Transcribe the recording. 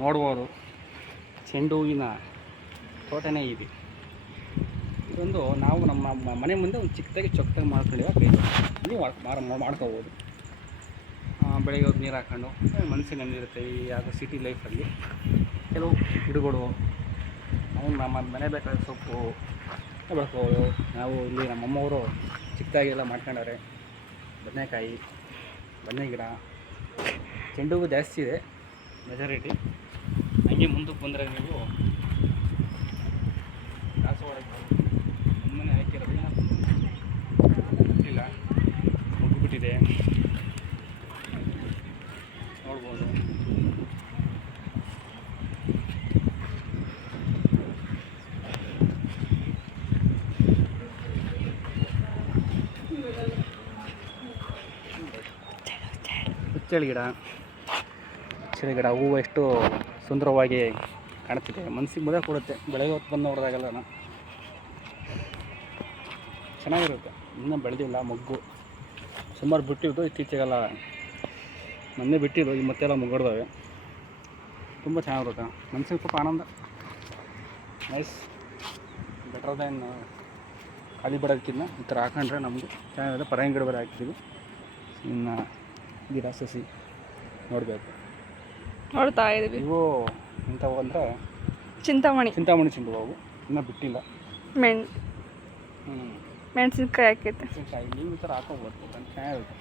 ನೋಡ್ಬೋದು. ಚೆಂಡು ಹೂವಿನ ತೋಟನೇ ಇದೆ. ಇದೊಂದು ನಾವು ನಮ್ಮ ಮನೆ ಮುಂದೆ ಒಂದು ಚಿಕ್ಕದಾಗಿ ಚೊಕ್ಕದಾಗಿ ಮಾಡ್ಕೊಂಡಿರೋ ನೀವು ಮಾಡ್ಕೋಬೋದು. ಬೆಳಗ್ಗೆ ಹೋಗಿ ನೀರು ಹಾಕ್ಕೊಂಡು ಮನಸ್ಸಿಗೆ ನೆಮ್ಮದಿರುತ್ತೆ ಈ ಯಾವುದೋ ಸಿಟಿ ಲೈಫಲ್ಲಿ. ಕೆಲವು ಗಿಡಗಳು, ನಾವು ನಮ್ಮ ಮನೆ ಬೇಕಾದ ಸೊಪ್ಪು ಬೆಳ್ಕೋಬೋದು. ನಾವು ಇಲ್ಲಿ ನಮ್ಮಮ್ಮವರು ಚಿಕ್ಕದಾಗಿ ಎಲ್ಲ ಮಾಡ್ಕೊಂಡವ್ರೆ. ಬದನೆಕಾಯಿ, ಬದನೆ ಗಿಡ. ಚೆಂಡು ಹೂವು ಜಾಸ್ತಿ ಇದೆ. ಮೆಜಾರಿಟಿ ಹಂಗೆ ಮುಂದಕ್ಕೆ ಬಂದರೆ ನೀವು ಕಾಸವಾಡಕ್ಕೆ ಸುಮ್ಮನೆ ಹಾಕಿರೋದು ಇಲ್ಲ ಮುಗ್ಬಿಟ್ಟಿದೆ ನೋಡ್ಬೋದು. ಹುಚ್ಚಳಿ ಗಿಡ. ಹುಚ್ಚಳಿ ಗಿಡ ಹೂವು ಎಷ್ಟು ಸುಂದರವಾಗಿ ಕಾಣ್ತಿದೆ ಮನಸ್ಸಿಗೆ ಮುದ ಕೊಡುತ್ತೆ. ಬೆಳಗ್ಗೆ ಹೊತ್ತು ಬಂದು ನೋಡಿದಾಗೆಲ್ಲ ಚೆನ್ನಾಗಿರುತ್ತೆ. ಇನ್ನೂ ಬೆಳೆದಿಲ್ಲ ಮೊಗ್ಗು. ಸುಮಾರು ಬಿಟ್ಟಿದ್ದು ಇತ್ತೀಚೆಗೆಲ್ಲ ಮೊನ್ನೆ ಬಿಟ್ಟಿದ್ದು, ಈ ಮತ್ತೆಲ್ಲ ಮುಗ್ಗಡ್ದವೆ ತುಂಬ ಚೆನ್ನಾಗಿರುತ್ತೆ. ಮನಸ್ಸಿಗೆ ಸ್ವಲ್ಪ ಆನಂದ. ನೈಸ್ ಬೆಟರ್ ದೆನ್ ಖಾಲಿ ಬರೋದಕ್ಕಿಂತ ಈ ಥರ ಹಾಕೊಂಡ್ರೆ ನಮಗೆ ಚೆನ್ನಾಗಿದೆ ಪರಂಗಿ ಗಿಡ ಬೇರೆ ಹಾಕ್ತೀವಿ ಇನ್ನು ಗಿಡ ಸಸಿ ನೋಡಬೇಕು. ನೋಡ್ತಾ ಇದ್ದೀವಿ ಇವು ಇಂಥವು ಅಂದರೆ ಚಿಂತಾಮಣಿ. ಚಿಂತಾಮಣಿ ಚೆಂಡು ಅವು ಇನ್ನೂ ಬಿಟ್ಟಿಲ್ಲ. ಮೆಣ್ ಹ್ಞೂ ಮೆಣಸಿನ್ಕಾಯಿ ಹಾಕೈತೆ. ನೀವು ಈ ಥರ ಹಾಕೋಬೋದು ಚೆನ್ನಾಗಿರುತ್ತೆ